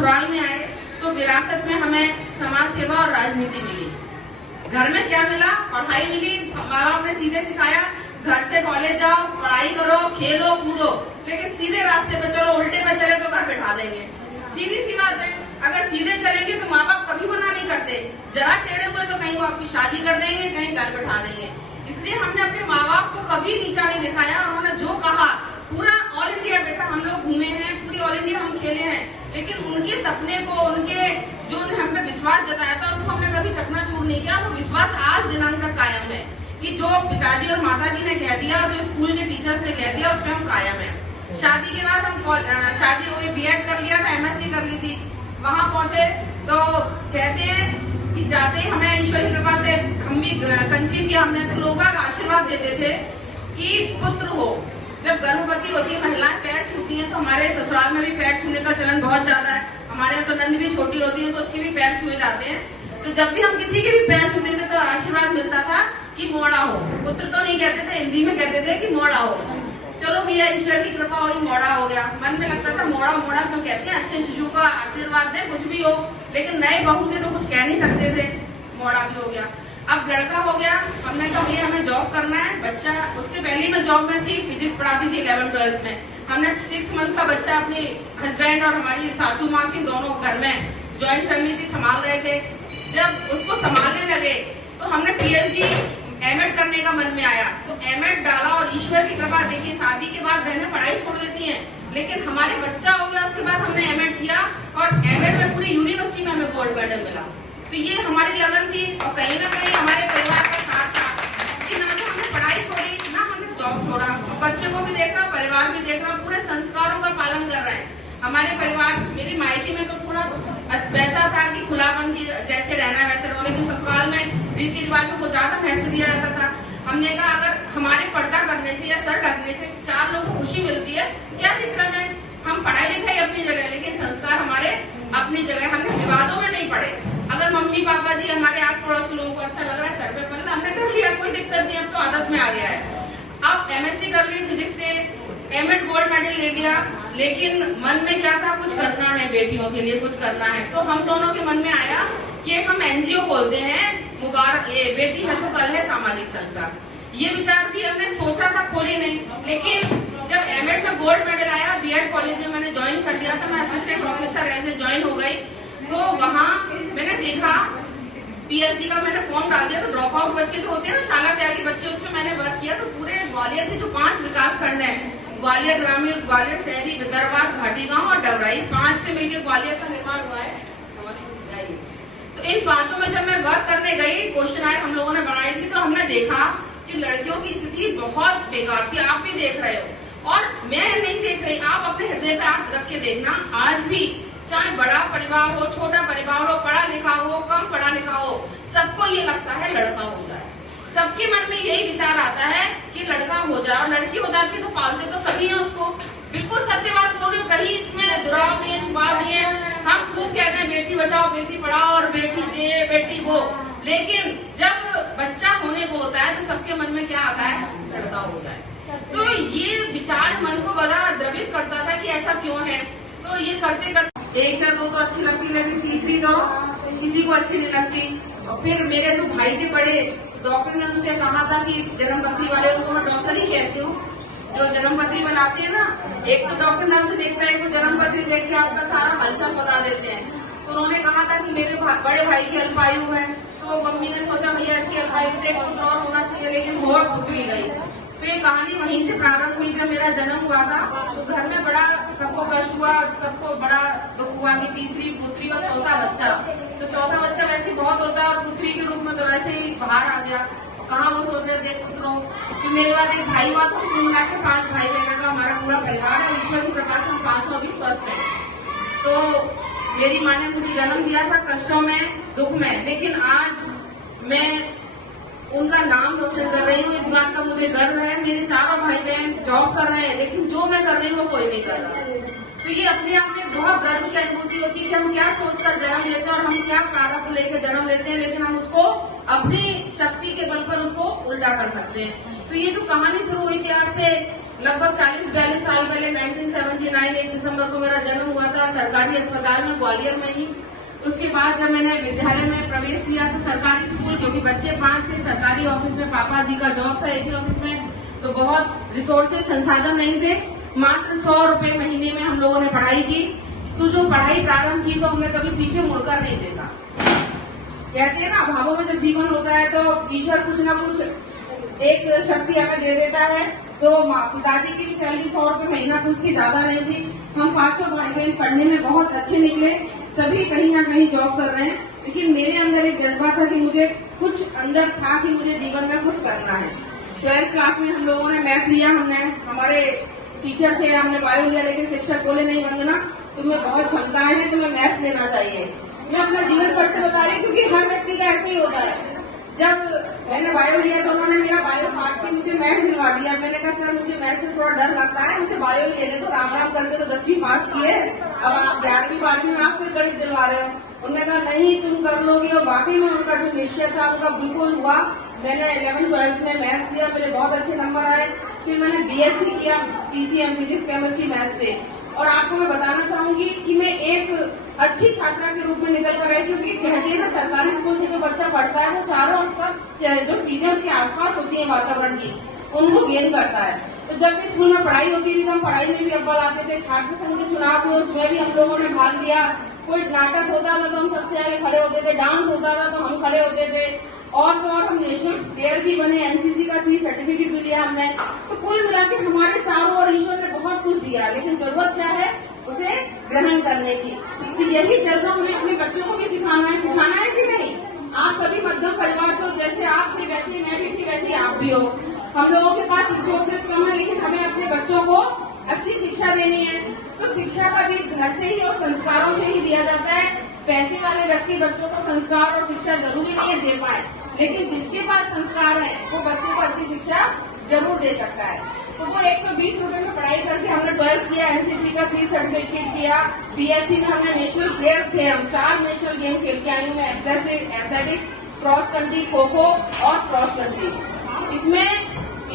ससुराल में आए तो विरासत में हमें समाज सेवा और राजनीति मिली। घर में क्या मिला? पढ़ाई मिली। माँ बाप ने सीधे सिखाया घर से कॉलेज जाओ, पढ़ाई करो, खेलो कूदो, लेकिन सीधे रास्ते पे चलो, उल्टे पे चले तो घर बैठा देंगे। सीधी सी बात है, अगर सीधे चलेंगे तो माँ बाप कभी मना नहीं करते, जरा टेढ़े हुए तो कहीं वो आपकी शादी कर देंगे, कहीं घर बैठा देंगे। इसलिए हमने अपने माँ बाप को कभी नीचा नहीं दिखाया। उन्होंने जो कहा, पूरा ऑल इंडिया बेटा हम लोग घूमे हैं, पूरी ऑल इंडिया हम खेले हैं, लेकिन उनके सपने को, उनके जो हम पे विश्वास जताया था उसको हमने कभी चकनाचूर नहीं किया। वो विश्वास आज दिनांक तक कायम है कि जो पिताजी और माताजी ने कह दिया, जो स्कूल के टीचर्स ने कह दिया, उस पर हम कायम है। शादी के बाद हम शादी हुई, बीएड कर लिया था, एमएससी कर ली थी। वहाँ पहुंचे तो कहते हैं कि जाते ही हमें ईश्वर की कृपा से हम भी कंसीव किया हमने, तो लोग आशीर्वाद देते थे कि पुत्र हो। जब गर्भवती होती है महिलाएं पैर छूती हैं, तो हमारे ससुराल में भी पैर छूने का चलन बहुत ज्यादा है। हमारे यहाँ तो नंद भी छोटी होती है तो उसके भी पैर छुए जाते हैं। तो जब भी हम किसी के भी पैर छूते थे तो आशीर्वाद मिलता था कि मोड़ा हो। पुत्र तो नहीं कहते थे, हिंदी में कहते थे कि मोड़ा हो। चलो भैया ईश्वर की कृपा हुई, मोड़ा हो गया। मन में लगता था मोड़ा मोड़ा क्यों कहते हैं, अच्छे शिशु का आशीर्वाद दे, कुछ भी हो, लेकिन नए बहू थे तो कुछ कह नहीं सकते थे, मोड़ा भी हो गया। अब लड़का हो गया, हमने कहा भैया हमें जॉब करना है। बच्चा, उससे पहले मैं जॉब में थी, फिजिक्स पढ़ाती थी 11th-12th में। हमने 6 मंथ का बच्चा अपनी हस्बैंड और हमारी सासू माँ की दोनों घर में ज्वाइंट फैमिली थी, संभाल रहे थे। जब उसको संभालने लगे तो हमने पीएचडी एमएड करने का मन में आया, तो एमएड डाला। और ईश्वर की कृपा देखिए, शादी के बाद बहनें पढ़ाई छोड़ देती हैं, लेकिन हमारे बच्चा हो गया उसके बाद हमने एमएड किया और एमएड में पूरी यूनिवर्सिटी में हमें गोल्ड मेडल मिला। तो ये हमारी लगन थी और कहीं ना कहीं हमारे परिवार का साथ था कि ना तो हमने पढ़ाई छोड़ी, ना हमने जॉब छोड़ा। बच्चे को भी देखना, परिवार भी देखना, पूरे संस्कारों का पालन कर रहे हैं। हमारे परिवार, मेरी मायके में तो थोड़ा वैसा था कि खुलापन की जैसे रहना है वैसे रहो, लेकिन ससुराल में रीति रिवाजों को ज्यादा महत्व दिया जाता था। हमने कहा अगर हमारे पर्दा करने से या सर ढकने से 4 लोगों को खुशी मिलती है, क्या दिक्कत है? हम पढ़ाई लिखाई अपनी जगह, लेकिन संस्कार हमारे अपनी जगह। हमने विवादों में नहीं पढ़े। अगर मम्मी पापा जी हमारे आस पड़ोस के लोगों को अच्छा लग रहा है, सर पे पल हमने कर लिया, कोई दिक्कत नहीं, अब तो आदत में आ गया है। अब एमएससी कर ली फिजिक्स से, एमएड गोल्ड मेडल ले लिया, लेकिन मन में क्या था, कुछ करना है, बेटियों के लिए कुछ करना है। तो हम दोनों के मन में आया कि हम एनजीओ खोलते हैं, मुबारक, ये बेटी है तो कल है सामाजिक संस्था। ये विचार भी हमने सोचा था, खोली नहीं। लेकिन जब एमएड में गोल्ड मेडल आया, बीएड कॉलेज में मैंने ज्वाइन कर लिया था, मैं असिस्टेंट प्रोफेसर ऐसे ज्वाइन हो गई। तो वहाँ मैंने देखा पीएचडी का मैंने फॉर्म डाल दिया, तो ड्रॉप आउट बच्चे जो होते हैं ना, शाला त्यागी बच्चे, उसमें मैंने वर्क किया। तो पूरे ग्वालियर के जो 5 विकास खंड है, ग्वालियर ग्रामीण, ग्वालियर शहरी, विदर्भाट, घाटी गांव और डबराई, 5 से मिलकर ग्वालियर का निर्माण हुआ है। तो इन 5 में जब मैं वर्क करने गई, क्वेश्चन आए हम लोगों ने बनाई थी, तो हमने देखा कि लड़कियों की स्थिति बहुत बेकार थी। आप भी देख रहे हो और मैं नहीं देख रही, आप अपने हृदय पे आप रख के देखना। आज भी चाहे बड़ा परिवार हो, छोटा परिवार हो, पढ़ा लिखा हो, कम पढ़ा लिखा हो, सबको ये लगता है लड़का हो जाए। सबके मन में यही विचार आता है कि लड़का हो जाए, और लड़की हो जाती तो पालते तो सभी है उसको। बिल्कुल सत्य बात बोल रही हूँ, कहीं इसमें दुराव नहीं है, छुपाव नहीं है। हम खूब कहते हैं बेटी बचाओ, बेटी पढ़ाओ और बेटी ये बेटी वो, लेकिन जब बच्चा होने को होता है तो सबके मन में क्या आता है, लड़का हो जाए। तो ये विचार मन को बड़ा द्रवित करता था कि ऐसा क्यों है। तो ये करते करते 1 या 2 तो अच्छी लगती, लेकिन तीसरी तो किसी को अच्छी नहीं लगती। और फिर मेरे जो भाई थे बड़े, डॉक्टर ने उनसे कहा था कि जन्मपत्री वाले, उनको मैं डॉक्टर ही कहती हूँ, जो जन्मपत्री बनाते हैं ना, एक तो डॉक्टर नाम से देखता है, एक तो जन्मपत्री देख के आपका सारा हालचाल बता देते हैं। तो उन्होंने कहा था कि मेरे बड़े भाई की अल्पायु है, तो मम्मी ने सोचा भैया इसकी अल्पायु से कुछ और होना चाहिए, लेकिन बहुत पुत्री गई। तो ये कहानी वहीं से प्रारंभ हुई। जब मेरा जन्म हुआ था तो घर में बड़ा सबको कष्ट हुआ, सबको बड़ा दुख हुआ कि तीसरी पुत्री और चौथा बच्चा। तो चौथा बच्चा वैसे बहुत होता है और पुत्री के रूप में तो वैसे ही बाहर आ गया। कहाँ वो सोच रहे देख पुत्रों, फिर मेरे बाद एक भाई हुआ, तो कुल मिला के 5 भाई बहनों का हमारा पूरा परिवार है। ईश्वर की कृपा से हम 5 अभी स्वस्थ हैं। तो मेरी माँ ने मुझे जन्म दिया था कष्टों में, दुख में, लेकिन आज मैं उनका नाम रोशन कर रही हूँ। इस बात का मुझे गर्व है। मेरे 4 भाई बहन जॉब कर रहे हैं, लेकिन जो मैं कर रही हूँ वो कोई नहीं कर रहा। तो ये अपने आप में बहुत गर्व की अनुभूति होती है कि हम क्या सोचकर जन्म लेते हैं और हम क्या प्रारब्ध लेकर जन्म लेते हैं, लेकिन हम उसको अपनी शक्ति के बल पर उसको उल्टा कर सकते हैं। तो ये जो कहानी शुरू हुई थी आज से लगभग 40-42 साल पहले, 1979, एक दिसंबर को मेरा जन्म हुआ था सरकारी अस्पताल में ग्वालियर में ही। उसके बाद जब मैंने विद्यालय में प्रवेश किया तो सरकारी स्कूल, क्योंकि बच्चे 5 से सरकारी ऑफिस में, पापा जी का जॉब था एक ही ऑफिस में, तो बहुत रिसोर्सेज संसाधन नहीं थे। मात्र 100 रुपए महीने में हम लोगों ने पढ़ाई की। तो जो पढ़ाई प्रारंभ की तो हमने कभी पीछे मुड़कर नहीं देखा। कहते हैं ना, अभावों में जब जीवन होता है तो ईश्वर कुछ न कुछ एक शक्ति हमें दे देता है। तो पिताजी की सैलरी 100 रुपए महीना कुछ थी, ज्यादा नहीं थी। हम 500 भाई बहन पढ़ने में बहुत अच्छे निकले, सभी कहीं ना कहीं जॉब कर रहे हैं, लेकिन मेरे अंदर एक जज्बा था कि मुझे कुछ अंदर था कि मुझे जीवन में कुछ करना है। 12th क्लास में हम लोगों ने मैथ लिया, हमने हमारे टीचर थे, हमने बायो लिया, लेकिन शिक्षक बोले नहीं वंदना, तुम्हें बहुत क्षमताएं हैं, तुम्हें मैथ्स लेना चाहिए। मैं अपना जीवन पर से बता रही हूँ, क्योंकि हर व्यक्ति का ऐसे ही होता है। जब मैंने बायो लिया तो उन्होंने मेरा बायो काट के मुझे मैथ्स दिलवा दिया। मैंने कहा सर मुझे मैथ्स से थोड़ा डर लगता है, मुझे बायो ही लेने, तो राम राम करके तो 10वीं पास किए, अब आप 11वीं 12वीं में आप फिर गणित दिलवा रहे हो। उन्होंने कहा नहीं तुम कर लोगे, और वाकई में उनका जो निश्चय था उनका बिल्कुल हुआ। मैंने 11th-12th में मैथ्स लिया, मेरे बहुत अच्छे नंबर आए। फिर मैंने BSc किया PCM फिजिक्स केमिस्ट्री मैथ्स से। और आपको मैं बताना चाहूंगी कि मैं एक अच्छी छात्रा के रूप में निकल कर आई, क्योंकि कहते हैं ना सरकारी स्कूल से जो बच्चा पढ़ता है वो चारों और सब जो चीजें उसके आसपास होती हैं वातावरण की, उनको गेन करता है। तो जब भी स्कूल में पढ़ाई होती थी तो हम पढ़ाई में भी अव्वल आते थे। छात्र संघ के चुनाव हुए, उसमें भी हम लोगों ने भाग लिया। कोई नाटक होता था तो हम सबसे आगे खड़े होते थे, डांस होता था तो हम खड़े होते थे, और तो और हम नेशनल प्लेयर भी बने, NCC का C सर्टिफिकेट भी लिया हमने। तो कुल मिला के हमारे चारों ओर ईश्वर ने बहुत कुछ दिया, लेकिन जरूरत क्या है उसे ग्रहण करने की। तो यही जज्बा हमें अपने बच्चों को भी सिखाना है कि नहीं। आप सभी मध्यम परिवार को, जैसे आप थे वैसे मैं भी थी, वैसे आप भी हो। हम लोगों के पास रिसोर्सेज कम है, लेकिन हमें अपने बच्चों को अच्छी शिक्षा देनी है। तो शिक्षा का भी घर से ही और संस्कारों से ही दिया जाता है। पैसे वाले व्यक्ति बच्चों को संस्कार और शिक्षा जरूरी नहीं है दे पाए, लेकिन जिसके पास संस्कार है वो बच्चे को अच्छी शिक्षा जरूर दे सकता है। तो वो 120 रुपए में पढ़ाई करके हमने 12th किया, NCC का C सर्टिफिकेट किया, BSc में हमने नेशनल प्लेयर थे, हम 4 नेशनल गेम खेल के आई हूँ मैं, athletics, cross country, kho kho और क्रॉस कंट्री। इसमें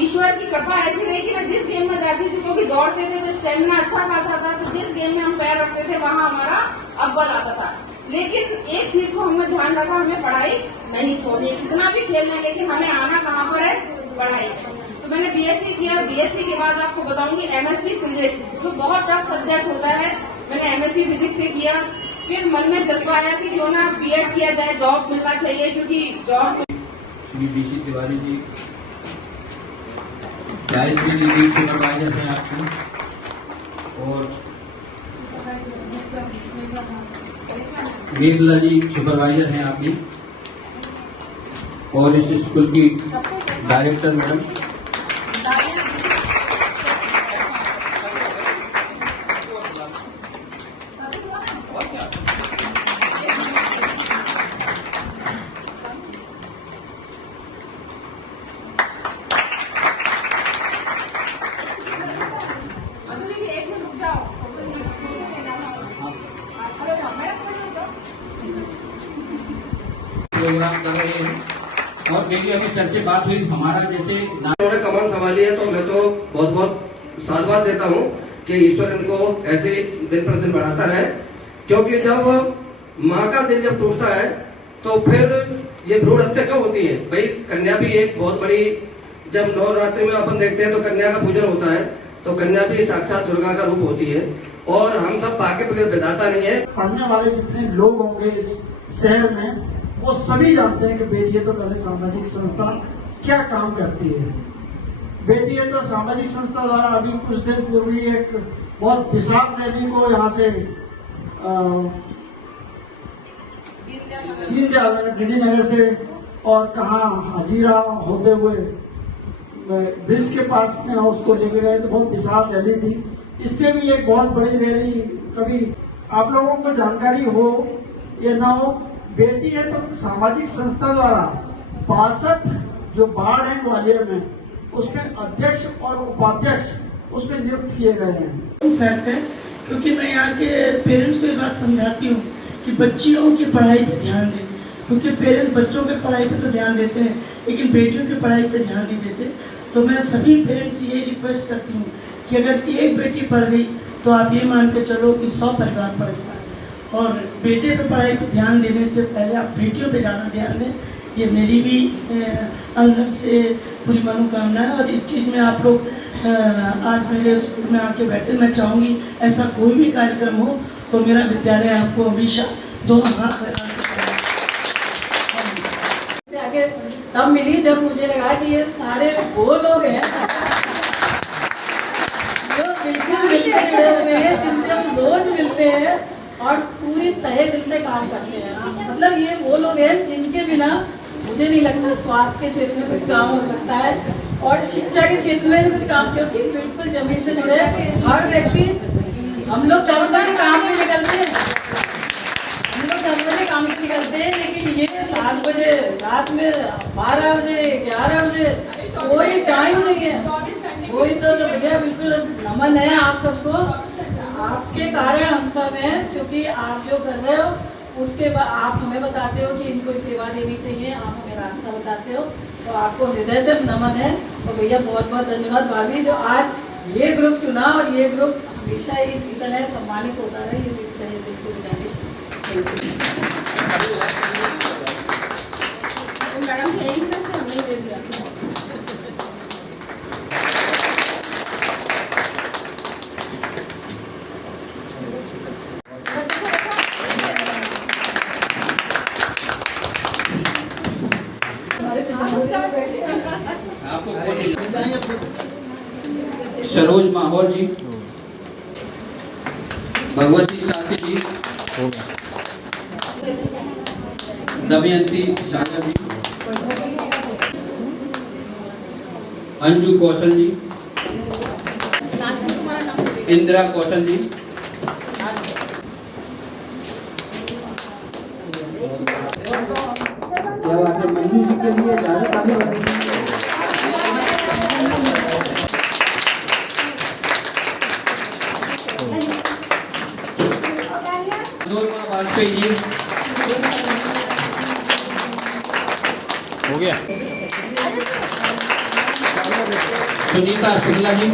ईश्वर की कृपा ऐसी रही कि मैं जिस गेम में जाती थी, क्योंकि दौड़ते थे तो स्टेमिना अच्छा खासा था, तो जिस गेम में हम पैर रखते थे वहाँ हमारा अव्वल आता था। लेकिन एक चीज को हमने ध्यान रखा, हमें पढ़ाई नहीं छोड़नी है, कितना भी खेलना है, लेकिन हमें आना कहाँ पर है, पढ़ाई में। तो मैंने BSc किया, BSc के बाद आपको बताऊंगी MSc फिजिक्स, जो बहुत टफ सब्जेक्ट होता है, मैंने MSc फिजिक्स से किया। फिर मन में जज्बा आया कि क्यों ना B.Ed किया जाए, जॉब मिलना चाहिए, क्योंकि job. Shri BC Tiwari ji Gayatri ji lead supervisor हैं आपके, और मीरला जी सुपरवाइजर हैं आपकी, और इस स्कूल की डायरेक्टर मैडम। प्रोग्राम कर रहे हैं, और मेरी अभी सर से बात हुई, हमारा जैसे उन्होंने कमान संभाली है, तो मैं तो बहुत बहुत साधुवाद देता हूँ कि ईश्वर इनको ऐसे दिन प्रतिदिन बढ़ाता रहे। क्योंकि जब माँ का दिल जब टूटता है तो फिर ये भ्रूण हत्या क्यों होती है। भाई कन्या भी एक बहुत बड़ी, जब नवरात्रि में अपन देखते हैं तो कन्या का पूजन होता है, तो कन्या भी साक्षात दुर्गा का रूप होती है, और हम सब भाग्य विधाता नहीं है। पढ़ने वाले जितने लोग होंगे इस शहर में, वो सभी जानते हैं कि बेटियां तो कल सामाजिक संस्था क्या काम करती है। बेटियां तो सामाजिक संस्था द्वारा अभी कुछ दिन पूर्व ही एक बहुत विशाल रैली को यहाँ से दीनदयाल डी नगर से और कहाँ हजीरा होते हुए ब्रिज के पास में उसको लेके गए, तो बहुत विशाल रैली थी। इससे भी एक बहुत बड़ी रैली, कभी आप लोगों को जानकारी हो या ना हो, बेटी है तो सामाजिक संस्था द्वारा 62 जो वार्ड है ग्वालियर में, उसमें अध्यक्ष और उपाध्यक्ष उसमें नियुक्त किए गए हैं। फैक्ट है, क्योंकि मैं यहाँ के पेरेंट्स को ये बात समझाती हूँ कि बच्चियों की पढ़ाई पे ध्यान दें, क्योंकि पेरेंट्स बच्चों के पढ़ाई पे तो ध्यान देते हैं लेकिन बेटियों की पढ़ाई पे ध्यान नहीं देते। तो मैं सभी पेरेंट्स से यही रिक्वेस्ट करती हूँ कि अगर एक बेटी पढ़ गई तो आप ये मान के चलो कि 100 परिवार पढ़ गया। और बेटे पे पढ़ाई पे ध्यान देने से पहले आप बेटियों पे ज़्यादा ध्यान दें, ये मेरी भी अंदर से पूरी मनोकामना है। और इस चीज़ में आप लोग आज मेरे स्कूल में आके बैठे, मैं चाहूँगी ऐसा कोई भी कार्यक्रम हो तो मेरा विद्यालय आपको हमेशा दोनों हाथ लगा आगे तब मिली जब मुझे लगा कि ये सारे वो लोग हैं जो बिल्कुल दिल से जुड़े हुए हैं, जिनसे हम रोज मिलते हैं और पूरी तहे दिल से काम करते हैं। मतलब ये वो लोग हैं जिनके बिना मुझे नहीं लगता स्वास्थ्य के क्षेत्र में कुछ काम हो सकता है और शिक्षा के क्षेत्र में भी कुछ काम, क्योंकि बिल्कुल जमीन से जुड़े हर व्यक्ति। हम लोग 10 बजे काम पे निकलते हैं, काम पे निकलते हैं, लेकिन ये 7 बजे रात में 12 बजे 11 बजे कोई टाइम नहीं है। कोई तो भैया बिल्कुल नमन है आप सबको, आपके कारण हम सब हैं, क्योंकि आप जो कर रहे हो उसके बाद आप हमें बताते हो कि इनको सेवा देनी चाहिए, आप हमें रास्ता बताते हो, तो आपको हृदय से नमन है। और भैया बहुत बहुत धन्यवाद भाभी, जो आज ये ग्रुप चुना और ये ग्रुप हमेशा ही इसी तरह सम्मानित होता रहे, ये मेरी तहे दिल से गुजारिश। मैडम जी यही से हमने दे दिया। सरोज माहौल जी, भगवती शास्त्री जी, दमयंती सागर जी, अंजू कौशल जी, इंदिरा कौशल जी, मनु जी के लिए ज़्यादा ताली बजाइए। वाजपेयी जी हो गया। सुनीता शुक्ला जी,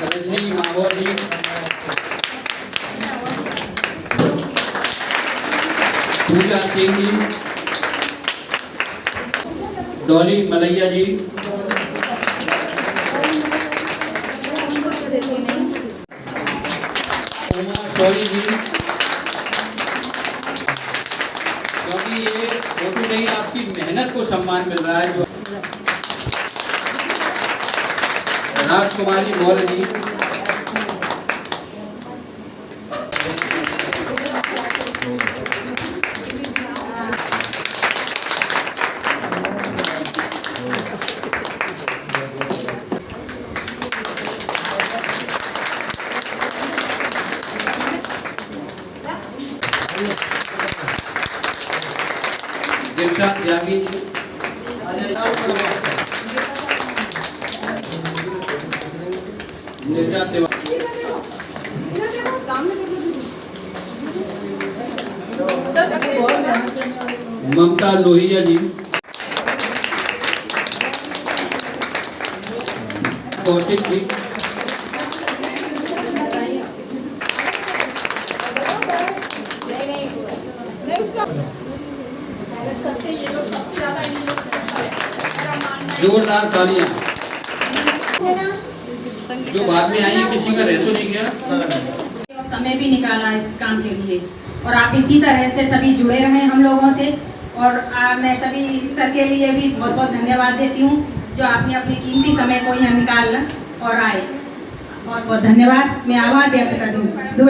रजनी माहौल जी, पूजा सिंह जी, डॉली मलैया जी, उमा शौरी जी, क्योंकि ये फोटो नहीं, आपकी मेहनत को सम्मान मिल रहा है। जो राजकुमारी मौर्य जी, दिलशाद त्यागी जी, दिलशाद तिवारी, ममता लोहिया जी, कौशिक जी, जोरदार तालियां। जो बाद में आई है, किसी का रह तो नहीं गया। समय भी निकाला इस काम के लिए, और आप इसी तरह से सभी जुड़े रहें हम लोगों से। और मैं सभी सर के लिए भी बहुत बहुत धन्यवाद देती हूँ, जो आपने अपने कीमती समय को यहाँ निकाल और आए। बहुत बहुत धन्यवाद, मैं आभार व्यक्त करती हूँ।